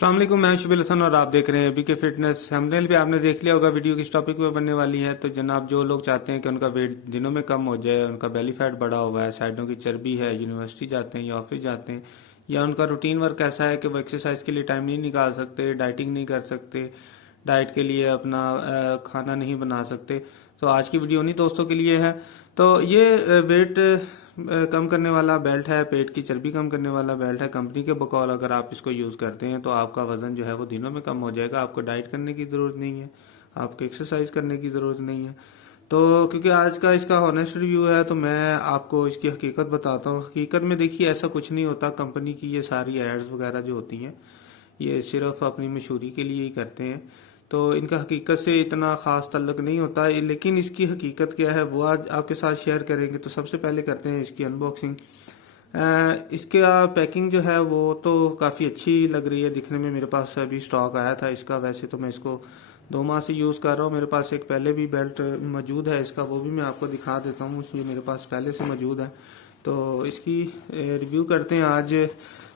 अस्सलाम वालेकुम, मैं शुबिल हसन और आप देख रहे हैं बीके फिटनेस। थंबनेल पे आपने देख लिया होगा वीडियो किस टॉपिक पे बनने वाली है। तो जनाब, जो लोग चाहते हैं कि उनका वेट दिनों में कम हो जाए, उनका बेली फैट बढ़ा हुआ है, साइडों की चर्बी है, यूनिवर्सिटी जाते हैं या ऑफिस जाते हैं, या उनका रूटीन वर्क ऐसा है कि वो एक्सरसाइज के लिए टाइम नहीं निकाल सकते, डाइटिंग नहीं कर सकते, डाइट के लिए अपना खाना नहीं बना सकते, तो आज की वीडियो उन्हीं दोस्तों के लिए है। तो ये वेट कम करने वाला बेल्ट है, पेट की चर्बी कम करने वाला बेल्ट है। कंपनी के बकौल अगर आप इसको यूज़ करते हैं तो आपका वज़न जो है वो दिनों में कम हो जाएगा। आपको डाइट करने की ज़रूरत नहीं है, आपको एक्सरसाइज करने की ज़रूरत नहीं है। तो क्योंकि आज का इसका ऑनेस्ट रिव्यू है तो मैं आपको इसकी हकीकत बताता हूँ। हकीकत में देखिए, ऐसा कुछ नहीं होता। कंपनी की ये सारी एड्स वगैरह जो होती हैं, ये सिर्फ अपनी मशहूरी के लिए ही करते हैं। तो इनका हकीकत से इतना ख़ास तल्लक नहीं होता, लेकिन इसकी हकीकत क्या है वो आज आपके साथ शेयर करेंगे। तो सबसे पहले करते हैं इसकी अनबॉक्सिंग। इसका पैकिंग जो है वो तो काफ़ी अच्छी लग रही है दिखने में। मेरे पास अभी स्टॉक आया था इसका। वैसे तो मैं इसको 2 माह से यूज़ कर रहा हूँ। मेरे पास एक पहले भी बेल्ट मौजूद है इसका, वो भी मैं आपको दिखा देता हूँ। ये मेरे पास पहले से मौजूद है। तो इसकी रिव्यू करते हैं आज।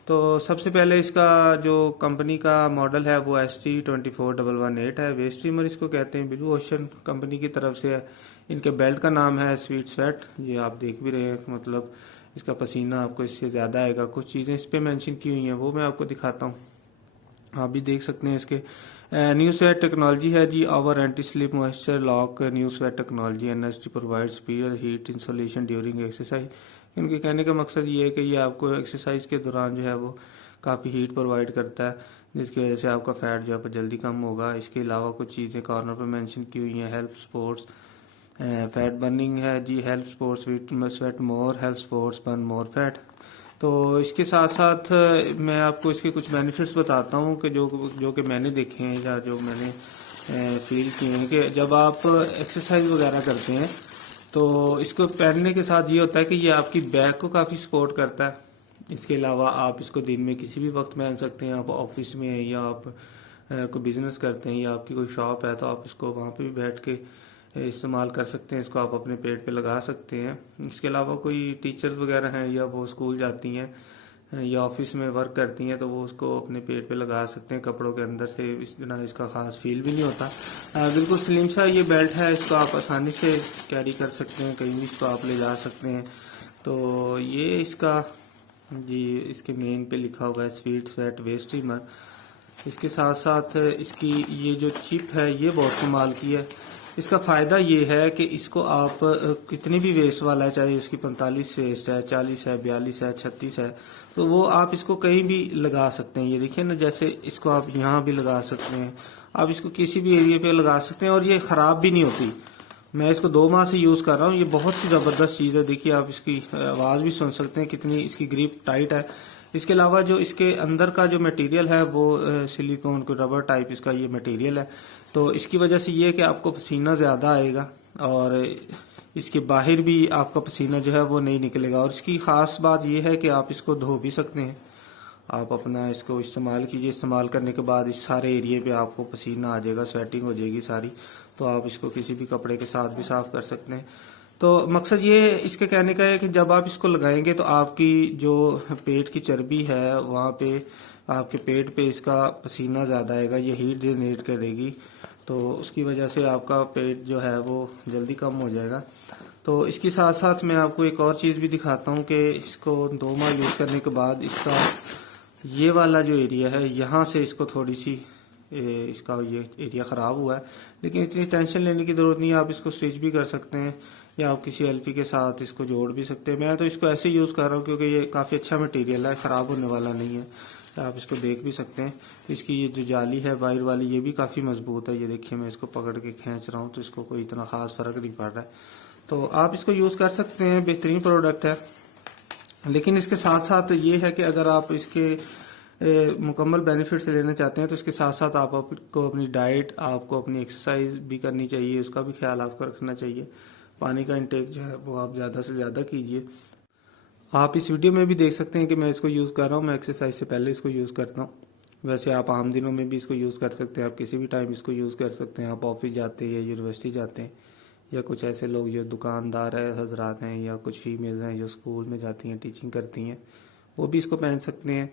तो सबसे पहले इसका जो कंपनी का मॉडल है वो ST24118 है। वेस्ट स्ट्रीमर इसको कहते हैं, ब्लू ओशन कंपनी की तरफ से है। इनके बेल्ट का नाम है स्वीट स्वेट। ये आप देख भी रहे हैं, मतलब इसका पसीना आपको इससे ज़्यादा आएगा। कुछ चीज़ें इस पर मैंशन की हुई हैं, वो मैं आपको दिखाता हूँ। आप भी देख सकते हैं इसके। न्यू स्वेट टेक्नोलॉजी है जी। Our anti slip moisture lock new sweat technology NST provide superior heat insulation during exercise. इनके कहने का मकसद ये है कि ये आपको एक्सरसाइज के दौरान जो है वो काफ़ी हीट प्रोवाइड करता है, जिसकी वजह से आपका फैट जो है जल्दी कम होगा। इसके अलावा कुछ चीज़ें कॉर्नर पर मेंशन की हुई हैं। हेल्प स्पोर्ट्स फैट बर्निंग है जी। Help sports sweat more, help sports burn more fat. तो इसके साथ साथ मैं आपको इसके कुछ बेनिफिट्स बताता हूँ कि जो कि मैंने देखे हैं या जो मैंने फील किए हैं। कि जब आप एक्सरसाइज वगैरह करते हैं तो इसको पहनने के साथ ये होता है कि ये आपकी बैक को काफ़ी सपोर्ट करता है। इसके अलावा आप इसको दिन में किसी भी वक्त पहन सकते हैं। आप ऑफिस में या आप कोई बिजनेस करते हैं या आपकी कोई शॉप है तो आप इसको वहाँ पे भी बैठ के इस्तेमाल कर सकते हैं। इसको आप अपने पेट पे लगा सकते हैं। इसके अलावा कोई टीचर्स वगैरह हैं या वो स्कूल जाती हैं या ऑफिस में वर्क करती हैं तो वो उसको अपने पेट पे लगा सकते हैं कपड़ों के अंदर से। इस बिना इसका खास फील भी नहीं होता। बिल्कुल स्लिम सा ये बेल्ट है। इसको आप आसानी से कैरी कर सकते हैं, कहीं भी इसको आप ले जा सकते हैं। तो ये इसका जी, इसके मेन पे लिखा हुआ है स्वीट स्वेट वेस्ट स्ट्रीमर। इसके साथ साथ इसकी ये जो चिप है ये बहुत कमाल की है। इसका फ़ायदा ये है कि इसको आप कितनी भी वेस्ट वाला है, चाहे उसकी 45 वेस्ट है, 40 है, 42 है, 36 है, तो वो आप इसको कहीं भी लगा सकते हैं। ये देखिए ना, जैसे इसको आप यहाँ भी लगा सकते हैं, आप इसको किसी भी एरिया पे लगा सकते हैं और ये ख़राब भी नहीं होती। मैं इसको 2 माह से यूज़ कर रहा हूँ। ये बहुत ही ज़बरदस्त चीज़ है। देखिए, आप इसकी आवाज़ भी सुन सकते हैं, कितनी इसकी ग्रिप टाइट है। इसके अलावा जो इसके अंदर का जो मटेरियल है वो सिलिकॉन को रबर टाइप इसका ये मटेरियल है। तो इसकी वजह से ये है कि आपको पसीना ज़्यादा आएगा और इसके बाहर भी आपका पसीना जो है वो नहीं निकलेगा। और इसकी ख़ास बात ये है कि आप इसको धो भी सकते हैं। आप अपना इसको इस्तेमाल कीजिए। इस्तेमाल करने के बाद इस सारे एरिया पे आपको पसीना आ जाएगा, स्वेटिंग हो जाएगी सारी। तो आप इसको किसी भी कपड़े के साथ भी साफ कर सकते हैं। तो मकसद ये है इसके कहने का है कि जब आप इसको लगाएंगे तो आपकी जो पेट की चर्बी है वहाँ पे आपके पेट पे इसका पसीना ज़्यादा आएगा, ये हीट जनरेट करेगी। तो उसकी वजह से आपका पेट जो है वो जल्दी कम हो जाएगा। तो इसके साथ साथ मैं आपको एक और चीज़ भी दिखाता हूँ कि इसको 2 माह यूज़ करने के बाद इसका ये वाला जो एरिया है यहाँ से इसको थोड़ी सी इसका ये एरिया ख़राब हुआ है, लेकिन इतनी टेंशन लेने की ज़रूरत नहीं है। आप इसको स्टिच भी कर सकते हैं या आप किसी एलपी के साथ इसको जोड़ भी सकते हैं। मैं तो इसको ऐसे यूज़ कर रहा हूँ क्योंकि ये काफ़ी अच्छा मटेरियल है, ख़राब होने वाला नहीं है। आप इसको देख भी सकते हैं। इसकी ये जो जाली है वायर वाली, ये भी काफ़ी मजबूत है। ये देखिए, मैं इसको पकड़ के खींच रहा हूँ तो इसको कोई इतना ख़ास फ़र्क नहीं पड़ रहा है। तो आप इसको यूज़ कर सकते हैं, बेहतरीन प्रोडक्ट है। लेकिन इसके साथ साथ ये है कि अगर आप इसके मुकम्मल बेनिफिट्स लेना चाहते हैं तो इसके साथ साथ आपको अपनी डाइट, आपको अपनी एक्सरसाइज भी करनी चाहिए, उसका भी ख्याल आपको रखना चाहिए। पानी का इंटेक जो है वो आप ज़्यादा से ज़्यादा कीजिए। आप इस वीडियो में भी देख सकते हैं कि मैं इसको यूज़ कर रहा हूँ। मैं एक्सरसाइज से पहले इसको यूज़ करता हूँ। वैसे आप आम दिनों में भी इसको यूज़ कर सकते हैं, आप किसी भी टाइम इसको यूज़ कर सकते हैं। आप ऑफिस जाते हैं या यूनिवर्सिटी जाते हैं, या कुछ ऐसे लोग जो दुकानदार है, हजरात हैं, या कुछ फीमेल्स हैं जो स्कूल में जाती हैं, टीचिंग करती हैं, वो भी इसको पहन सकते हैं।